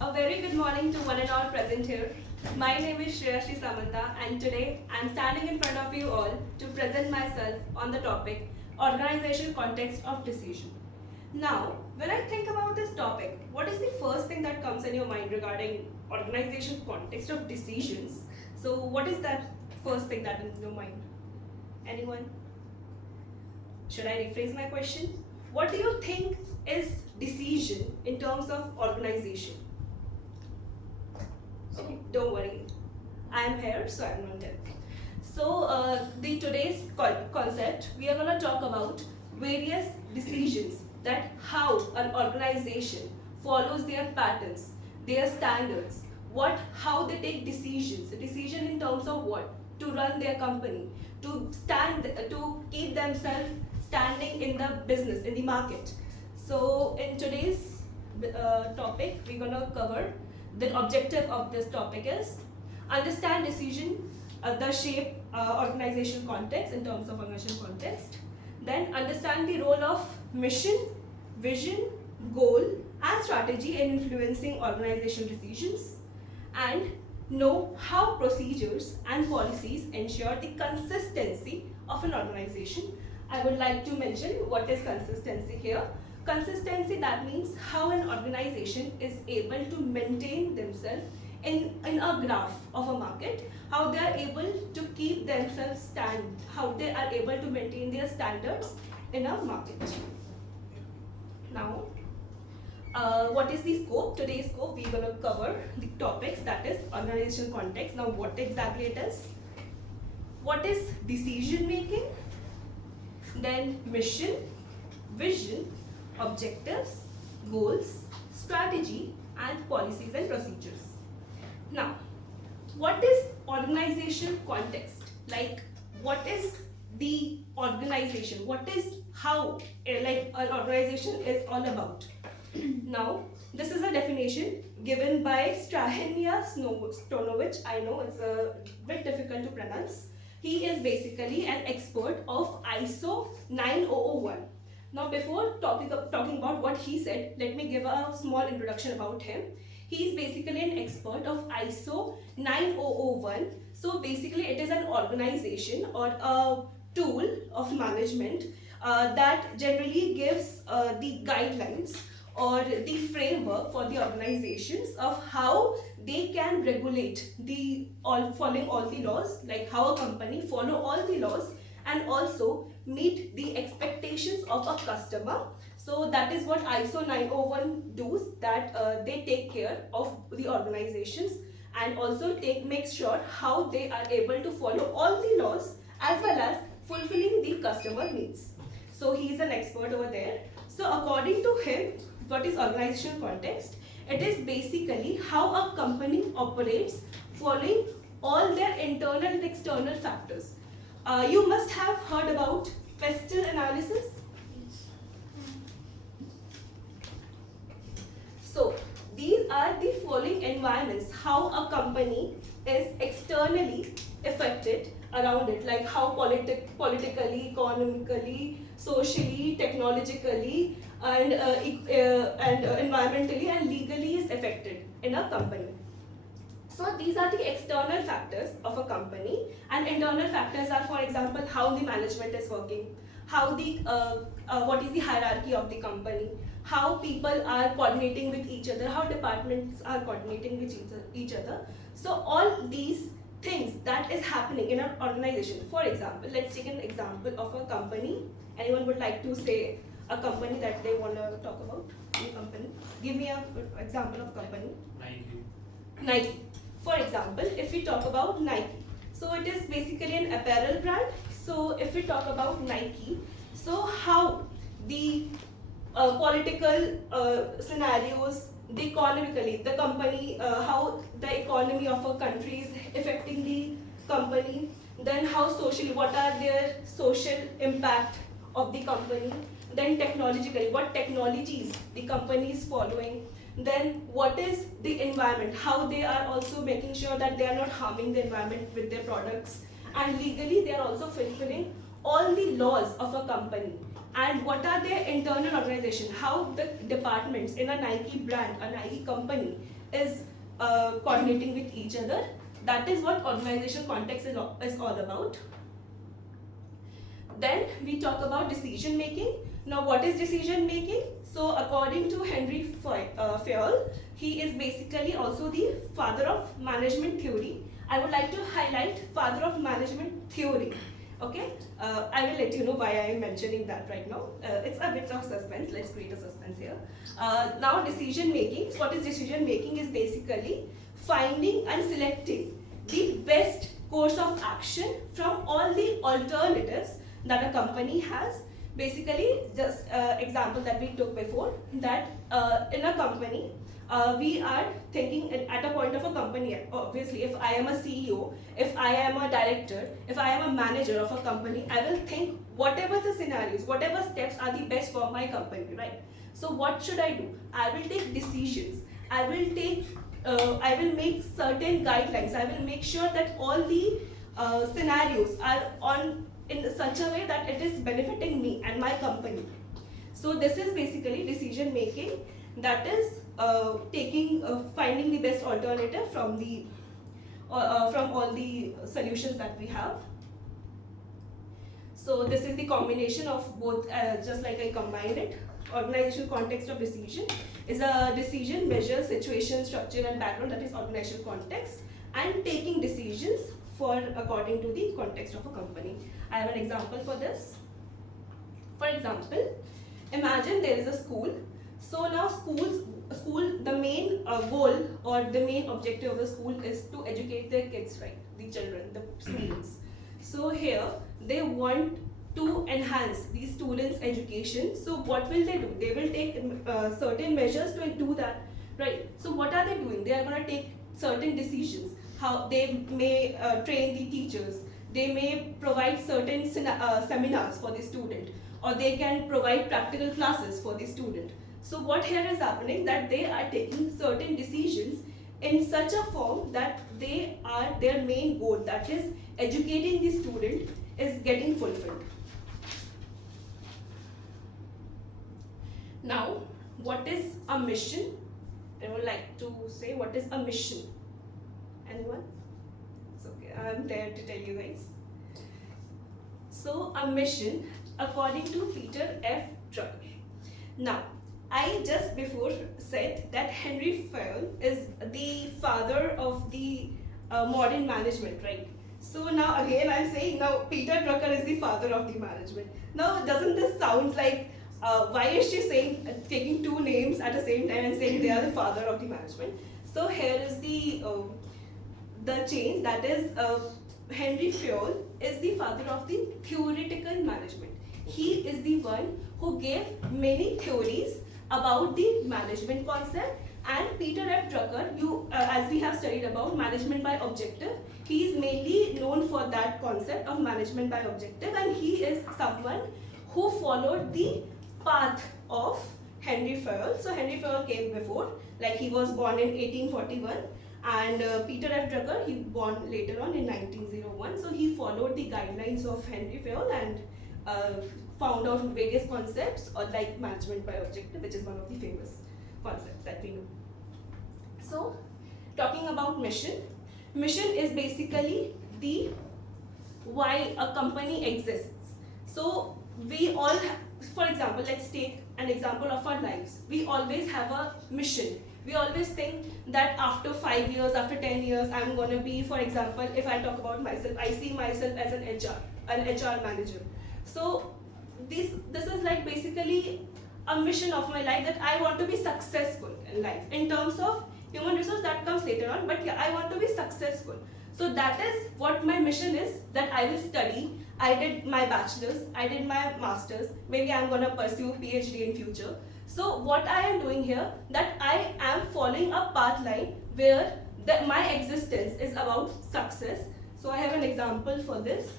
A very good morning to one and all present here. My name is Shreyasree and today I am standing in front of you all to present myself on the topic Organizational Context of Decision. Now, when I think about this topic, what is the first thing that comes in your mind regarding organization context of decisions? So what is that first thing that is in your mind? Anyone? Should I rephrase my question? What do you think is decision in terms of organization? Okay, don't worry. I am here, so I am not dead. So, the today's concept, we are going to talk about various decisions that how an organization follows their patterns, their standards, how they take decisions. A decision in terms of what? To run their company, to keep themselves standing in the business, in the market. So, in today's topic, we're going to cover the objective of this topic is understand decision, the shape organizational context in terms of organizational context. Then understand the role of mission, vision, goal and strategy in influencing organizational decisions. And know how procedures and policies ensure the consistency of an organization. I would like to mention what is consistency here. Consistency, that means how an organization is able to maintain themselves in a graph of a market, how they are able to keep themselves how they are able to maintain their standards in a market. Now, what is the scope? Today's scope, we are going to cover the topics, that is organizational context. Now, what exactly it is? What is decision making? Then mission, vision, objectives, goals, strategy and policies and procedures. Now, what is organizational context? Like, what is the organization? What is how an organization is all about? Now, this is a definition given by Stonovich. I know it's a bit difficult to pronounce. He is basically an expert of ISO 9001. Now, before talking about what he said, let me give a small introduction about him. He is basically an expert of ISO 9001. So basically it is an organization or a tool of management that generally gives the guidelines or the framework for the organizations of how they can regulate following all the laws, like how a company follow all the laws and also meet the expectations of a customer. So that is what ISO 901 does, that they take care of the organizations and also make sure how they are able to follow all the laws as well as fulfilling the customer needs. So he is an expert over there. So according to him, what is organizational context? It is basically how a company operates following all their internal and external factors. You must have heard about pestle analysis. So these are the following environments, how a company is externally affected around it, like how politically, economically, socially, technologically and environmentally and legally is affected in a company. So these are the external factors of a company, and internal factors are, for example, how the management is working, how what is the hierarchy of the company, how people are coordinating with each other, how departments are coordinating with each other. So all these things that is happening in an organization. For example, let's take an example of a company. Anyone would like to say a company that they want to talk about? Any company? Give me an example of company. Nike. For example, if we talk about Nike, so it is basically an apparel brand. So if we talk about Nike, so how the political scenarios, the economically, the company, how the economy of a country is affecting the company, then how socially, what are their social impact of the company, then technologically, what technologies the company is following, then what is the environment, how they are also making sure that they are not harming the environment with their products, and legally they are also fulfilling all the laws of a company. and what are their internal organization, how the departments in a Nike brand, a Nike company is coordinating with each other. That is what organizational context is all about. Then we talk about decision making. Now what is decision making? So according to Henry Fayol, he is basically also the father of management theory. I would like to highlight father of management theory. Okay, I will let you know why I am mentioning that right now. It's a bit of suspense. Let's create a suspense here. Now decision making. What is decision making? Is basically finding and selecting the best course of action from all the alternatives that a company has. Basically, just example that we took before, that in a company, we are thinking at a point of a company. Obviously, if I am a CEO, if I am a director, if I am a manager of a company, I will think whatever the scenarios, whatever steps are the best for my company, right? So what should I do? I will take decisions. I will make certain guidelines. I will make sure that all the scenarios are on in such a way that it is benefiting me and my company. So this is basically decision making. That is finding the best alternative from all the solutions that we have. So this is the combination of both, just like I combined it. Organizational context of decision is a decision, measure, situation, structure and background, that is organizational context, and taking decisions according to the context of a company. I have an example for this. For example, imagine there is a school. So now the main goal or the main objective of the school is to educate their kids, right? The children, the students. So here they want to enhance the students' education. So what will they do? They will take certain measures to do that, right? So what are they doing? They are going to take certain decisions. How they may train the teachers. They may provide certain seminars for the student, or they can provide practical classes for the student. So what here is happening, that they are taking certain decisions in such a form that their main goal, that is educating the student, is getting fulfilled. Now, what is a mission? I would like to say, what is a mission? Anyone? It's okay, I'm there to tell you guys. So, a mission, according to Peter F. Drucker. Now, I just before said that Henry Fayol is the father of the modern management, right? So now again I'm saying, now Peter Drucker is the father of the management. Now doesn't this sound like, why is she saying, taking two names at the same time and saying they are the father of the management? So here is the change, that is Henry Fayol is the father of the theoretical management. He is the one who gave many theories about the management concept, and Peter F. Drucker, as we have studied about management by objective, he is mainly known for that concept of management by objective, and he is someone who followed the path of Henry Fayol. So Henry Fayol came before, like he was born in 1841, and Peter F. Drucker, he born later on in 1901. So he followed the guidelines of Henry Fayol and found out various concepts, or like management by objective, which is one of the famous concepts that we know. So, talking about mission is basically the why a company exists. So we all for example, let's take an example of our lives. We always have a mission. We always think that after 5 years, after 10 years, I'm going to be, for example, if I talk about myself, I see myself as an HR manager. So this is like basically a mission of my life, that I want to be successful in life. In terms of human resource, that comes later on, but yeah, I want to be successful. So that is what my mission is, that I will study. I did my bachelor's, I did my master's, maybe I'm going to pursue PhD in future. So what I am doing here, that I am following a path line where my existence is about success. So I have an example for this.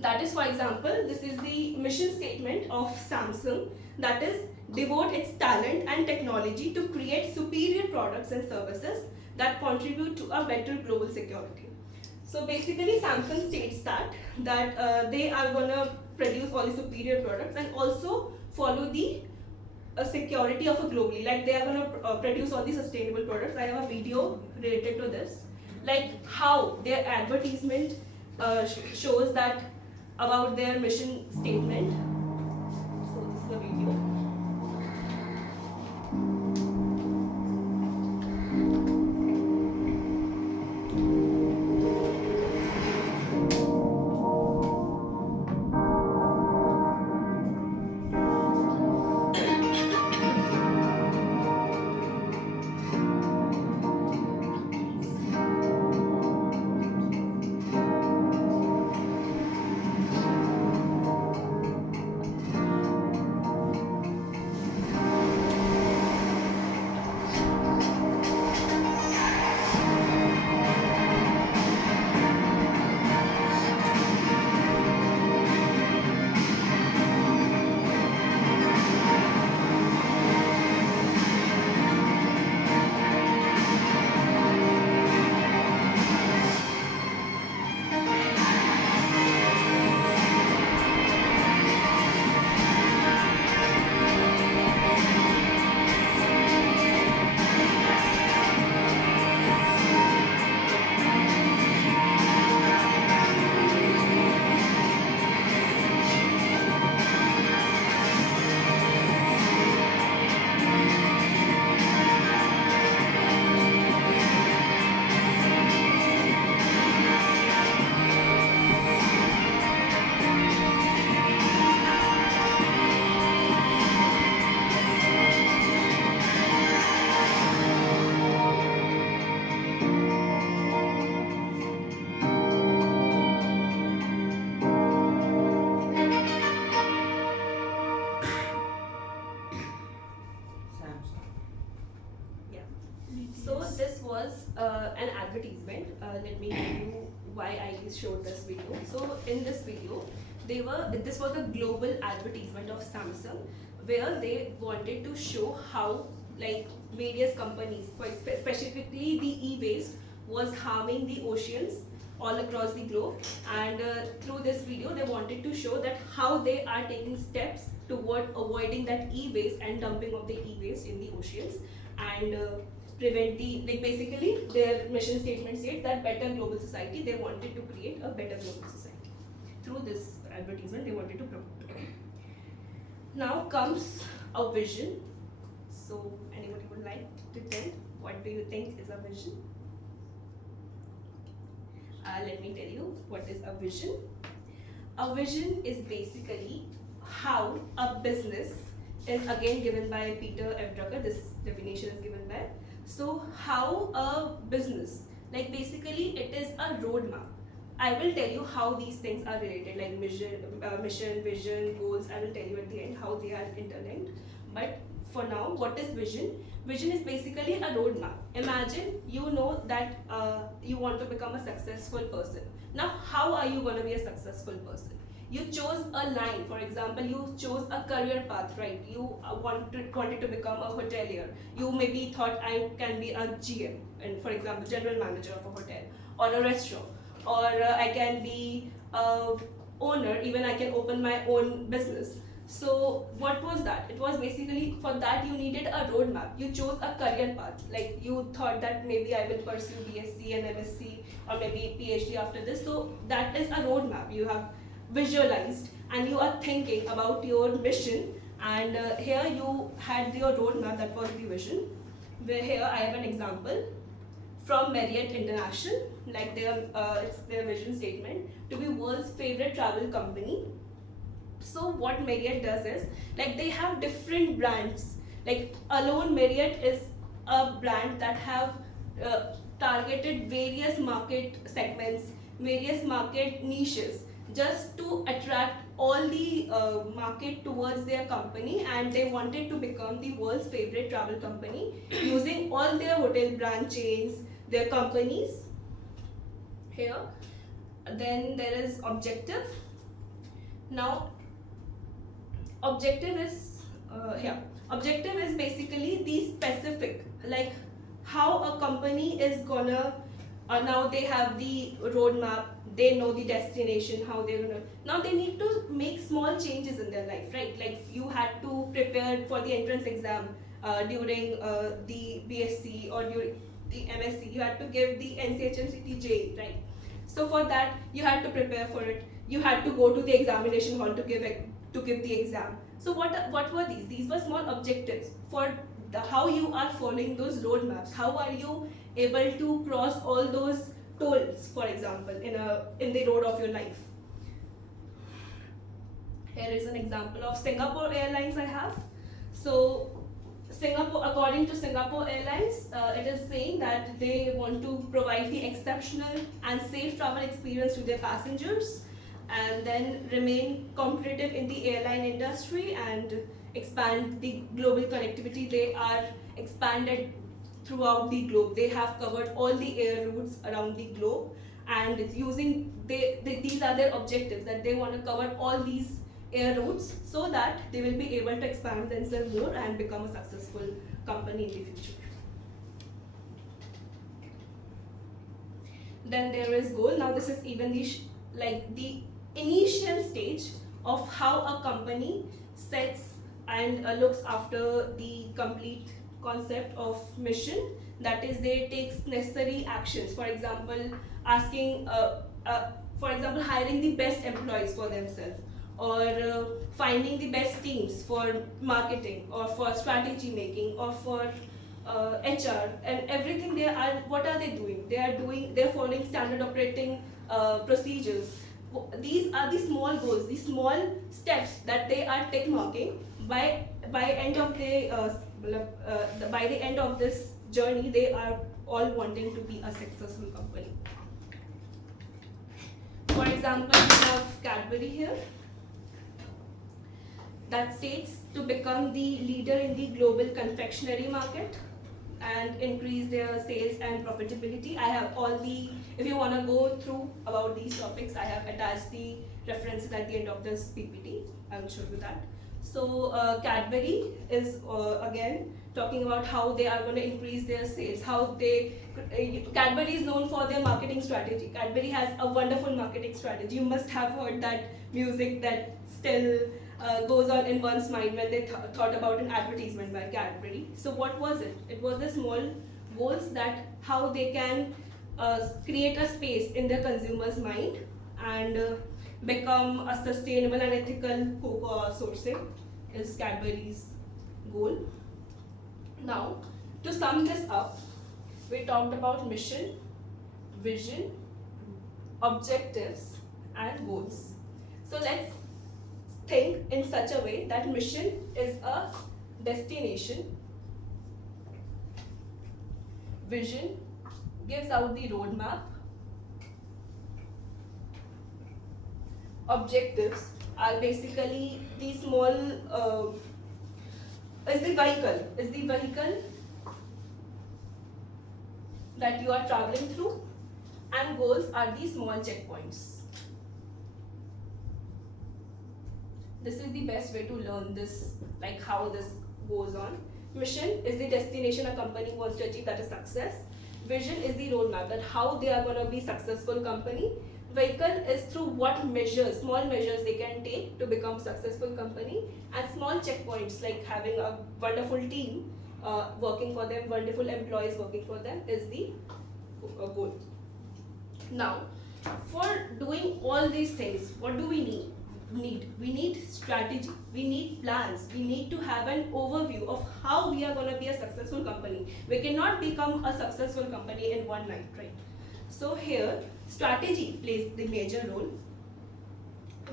That is, for example, this is the mission statement of Samsung, that is, devote its talent and technology to create superior products and services that contribute to a better global security. So basically Samsung states that they are going to produce all the superior products and also follow the security of a globally, like they are going to produce all the sustainable products. I have a video related to this, like how their advertisement shows that about their mission statement. So this is the video. So this was an advertisement. Let me tell you why I showed this video. So in this video, this was a global advertisement of Samsung, where they wanted to show how like various companies, quite specifically the e-waste, was harming the oceans all across the globe. And through this video, they wanted to show that how they are taking steps toward avoiding that e-waste and dumping of the e-waste in the oceans, and prevent the, like basically their mission statement said that better global society. They wanted to create a better global society. Through this advertisement, they wanted to promote. Now comes a vision. So anybody would like to tell what do you think is a vision? Let me tell you what is a vision. A vision is basically how a business is, again given by Peter F. Drucker. This definition is given by. So how a business, like basically it is a roadmap. I will tell you how these things are related, like mission, vision, goals. I will tell you at the end how they are interlinked. But for now, what is vision? Vision is basically a roadmap. Imagine you know that you want to become a successful person. Now, how are you going to be a successful person? You chose a line. For example, you chose a career path, right? You wanted to become a hotelier. You maybe thought I can be a GM, and for example, general manager of a hotel or a restaurant, or I can be a owner. Even I can open my own business. So what was that? It was basically, for that you needed a roadmap. You chose a career path. Like you thought that maybe I will pursue BSc and MSc or maybe PhD after this. So that is a roadmap. You have visualized and you are thinking about your mission, and here you had your roadmap. That was the vision. Where here I have an example from Marriott International, like it's their vision statement to be world's favorite travel company. So what Marriott does is, like they have different brands. Like alone Marriott is a brand that have targeted various market segments, various market niches, just to attract all the market towards their company, and they wanted to become the world's favorite travel company using all their hotel brand chains, their companies. Here, then there is objective. Now, objective is objective is basically the specific, like how a company is gonna now they have the roadmap, they know the destination, how they're gonna. Now they need to make small changes in their life, right? Like you had to prepare for the entrance exam during the BSc or during the MSc. You had to give the NCHM-IH, right? So for that, you had to prepare for it. You had to go to the examination hall to give the exam. So what were these? These were small objectives for how you are following those roadmaps. How are you able to cross all those tolls, for example, in the road of your life? Here is an example of Singapore Airlines I have. So Singapore, according to Singapore Airlines, it is saying that they want to provide the exceptional and safe travel experience to their passengers, and then remain competitive in the airline industry and expand the global connectivity. They are expanded throughout the globe. They have covered all the air routes around the globe, and these are their objectives, that they want to cover all these air routes so that they will be able to expand themselves more and become a successful company in the future. Then there is goal. Now this is even the initial stage of how a company sets and looks after the complete concept of mission. That is, they take necessary actions. For example, hiring the best employees for themselves, or finding the best teams for marketing, or for strategy making, or for HR, and everything. What are they doing? They're following standard operating procedures. These are the small goals, the small steps that they are tick marking. By end of by the end of this journey, they are all wanting to be a successful company. For example, we have Cadbury here, that states to become the leader in the global confectionery market and increase their sales and profitability. I have if you want to go through about these topics, I have attached the references at the end of this PPT. I will show you that. So Cadbury is again talking about how they are going to increase their sales. Cadbury is known for their marketing strategy. Cadbury has a wonderful marketing strategy. You must have heard that music that still goes on in one's mind when they thought about an advertisement by Cadbury. So what was it? It was the small goals, that how they can create a space in the consumer's mind and become a sustainable and ethical cocoa sourcing is Cadbury's goal. Now, to sum this up, we talked about mission, vision, objectives, and goals. So let's think in such a way that mission is a destination, vision gives out the roadmap, objectives are basically the small is the vehicle that you are traveling through, and goals are the small checkpoints. This is the best way to learn this, like how this goes on. Mission is the destination a company wants to achieve, that is success. Vision is the roadmap, that how they are going to be successful company. Vehicle is through what measures, small measures they can take to become successful company, and small checkpoints like having a wonderful team working for them, wonderful employees working for them is the goal. Now, for doing all these things, what do we need? We need strategy, we need plans, we need to have an overview of how we are going to be a successful company. We cannot become a successful company in one night, right? So here, strategy plays the major role.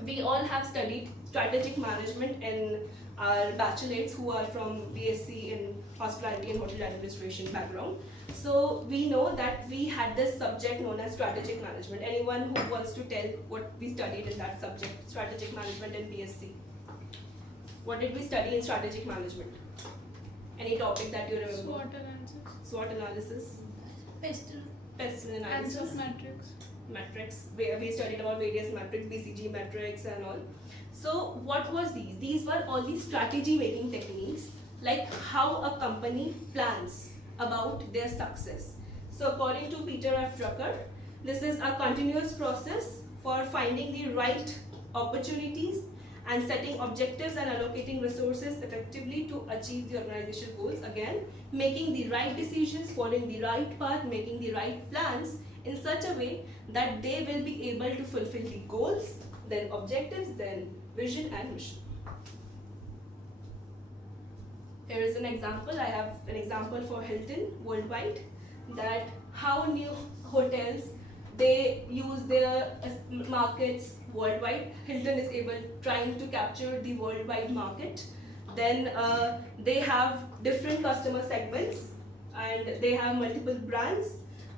We all have studied strategic management in our bachelorates who are from BSc in hospitality and hotel administration background. So we know that we had this subject known as strategic management. Anyone who wants to tell what we studied in that subject, strategic management in BSc? What did we study in strategic management? Any topic that you remember? SWOT analysis. SWOT analysis. Pest analysis. Metrics. We studied about various metrics, BCG metrics and all. So what was these? These were all these strategy making techniques, like how a company plans about their success. So according to Peter F. Drucker, This is a continuous process for finding the right opportunities and setting objectives and allocating resources effectively to achieve the organizational goals. Again, making the right decisions, following the right path, making the right plans in such a way that they will be able to fulfill the goals, then objectives, then vision and mission. Here is an example. I have an example for Hilton worldwide, that how new hotels, they use their markets worldwide. Hilton is trying to capture the worldwide market. Then they have different customer segments and they have multiple brands,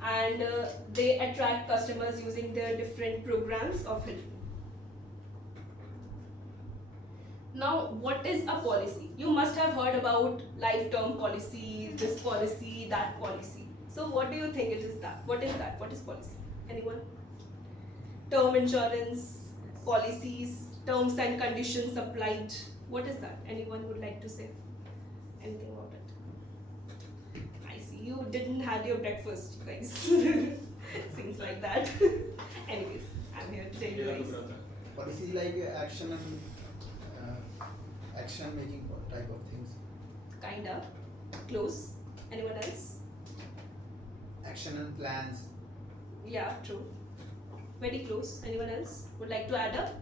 and they attract customers using their different programs of Hilton. Now, what is a policy? You must have heard about life-term policy, this policy, that policy. So what do you think it is that? What is that? What is policy? Anyone? Term insurance, policies, terms and conditions applied. What is that? Anyone would like to say anything about it? I see you didn't have your breakfast, you guys. Seems like that. Anyways, I'm here to tell you guys. Policy is like action and action making type of things. Kinda. Close. Anyone else? Action and plans. Yeah, true. Very close. Anyone else would like to add up?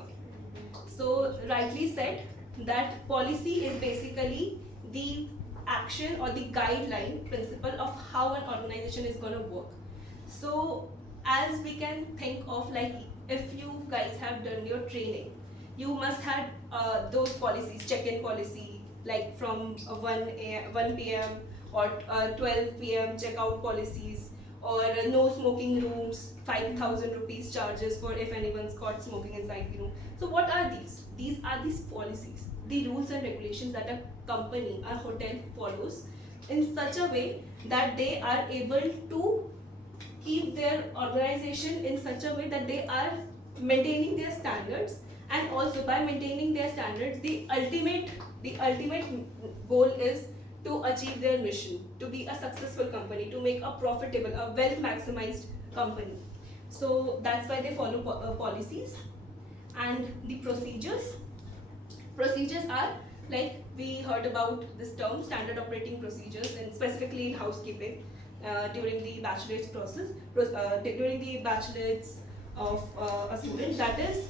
Okay. So, rightly said that policy is basically the action or the guideline principle of how an organization is going to work. So, as we can think of, like, if you guys have done your training, you must have those policies, check-in policy, like from 1 p.m. or 12 p.m. checkout policies, or no smoking rooms, 5,000 rupees charges for if anyone's caught smoking inside the room. So what are these? These are these policies, the rules and regulations that a company, a hotel follows in such a way that they are able to keep their organization in such a way that they are maintaining their standards, and also by maintaining their standards, the ultimate goal is to achieve their mission, to be a successful company, to make a profitable, a well maximized company. So that's why they follow policies. And the procedures are, like we heard about this term, standard operating procedures, and specifically in housekeeping. During the bachelorette's process, during the bachelorette's of a student, that is,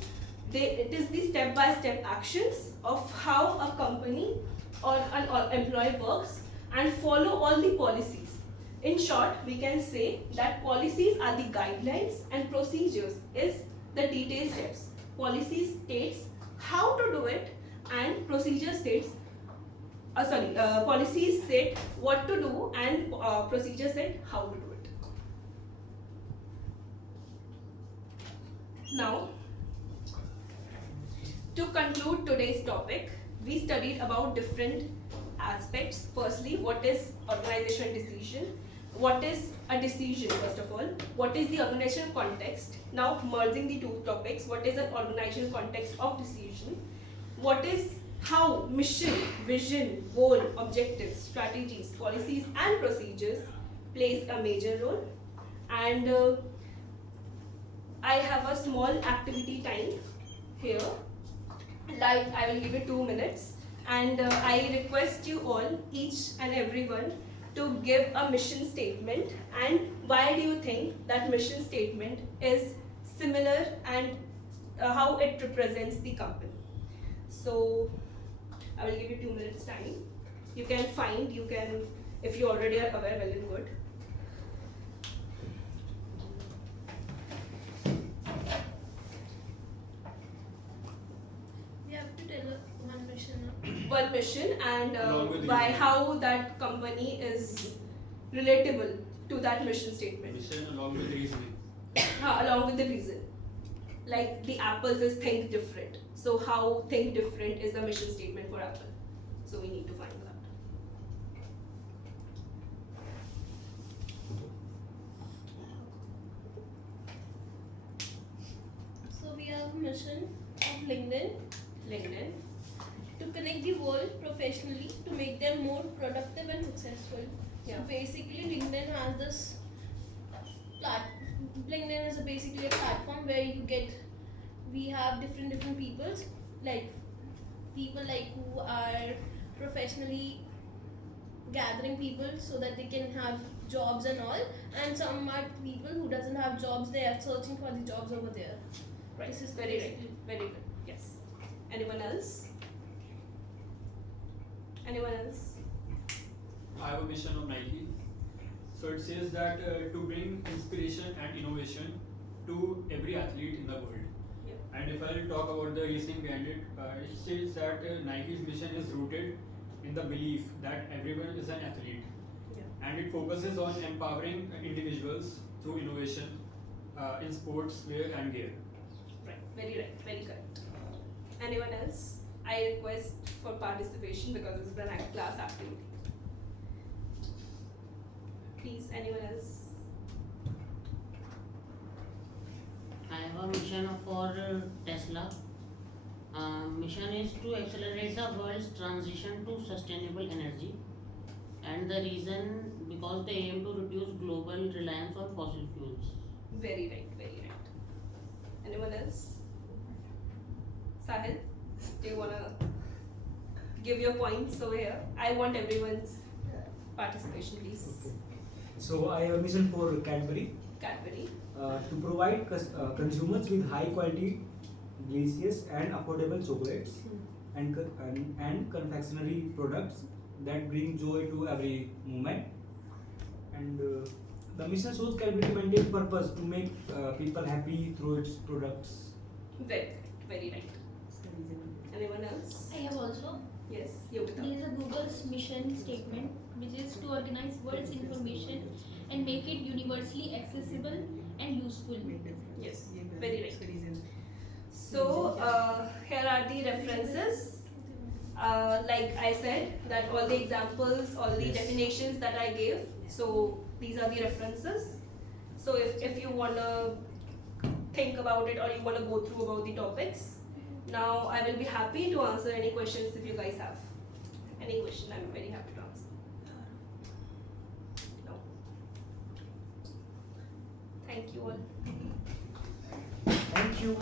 it is the step-by-step actions of how a company or an employee works and follow all the policies. In short, we can say that policies are the guidelines and procedures is the detailed steps. Policy states how to do it, and procedure states policies said what to do, and procedure said how to do it. Now, to conclude today's topic, we studied about different aspects. Firstly, what is organizational decision? What is a decision, first of all? What is the organizational context? Now, merging the two topics, what is an organizational context of decision? What is how mission, vision, goal, objectives, strategies, policies and procedures plays a major role. And I have a small activity time here, like I will give you 2 minutes, and I request you all, each and everyone, to give a mission statement, and why do you think that mission statement is similar, and how it represents the company. So I will give you 2 minutes time. You can if you already are aware, well and good. We have to tell one mission. One mission, and how that company is relatable to that mission statement. Mission along with reasoning. Along with the reason. Like the Apple's is think different. So how think different is the mission statement for Apple. So we need to find that. So we have a mission of LinkedIn LinkedIn. to connect the world professionally to make them more become productive and successful. Yeah. So basically, LinkedIn has this LinkedIn is basically a platform where we have different peoples, like people like who are professionally gathering people so that they can have jobs and all, and some are people who doesn't have jobs, they are searching for the jobs over there. Right. This is Very right. basically- Very good. Yes. Anyone else? Anyone else? I have a mission of Nike. So it says that to bring inspiration and innovation to every athlete in the world. Yeah. And if I'll talk about the reasoning behind it, it states that Nike's mission is rooted in the belief that everyone is an athlete. Yeah. And it focuses on empowering individuals through innovation in sports, wear and gear. Right. Very right. Very correct. Anyone else? I request for participation because this is an class activity. Please, anyone else? I have a mission for Tesla. Mission is to accelerate the world's transition to sustainable energy, and the reason because they aim to reduce global reliance on fossil fuels. Very right. Very right. Anyone else? Sahil, do you wanna give your points over here? I want everyone's participation, please. Okay. So I have a mission for Cadbury Cadbury. to provide consumers with high quality, delicious and affordable chocolates and confectionery products that bring joy to every moment. And the mission shows Cadbury maintain purpose to make people happy through its products. Very right. Anyone else? I have also. Yes, Yogita. There is a Google's mission statement, which is to organize world's information and make it universally accessible and useful. Yes, very right. So here are the references. Like I said, that all the examples, all the definitions that I gave. So these are the references. So if you wanna think about it or you wanna go through about the topics, now I will be happy to answer any questions if you guys have. Any question, I'm very happy to answer. No. Thank you all. Thank you.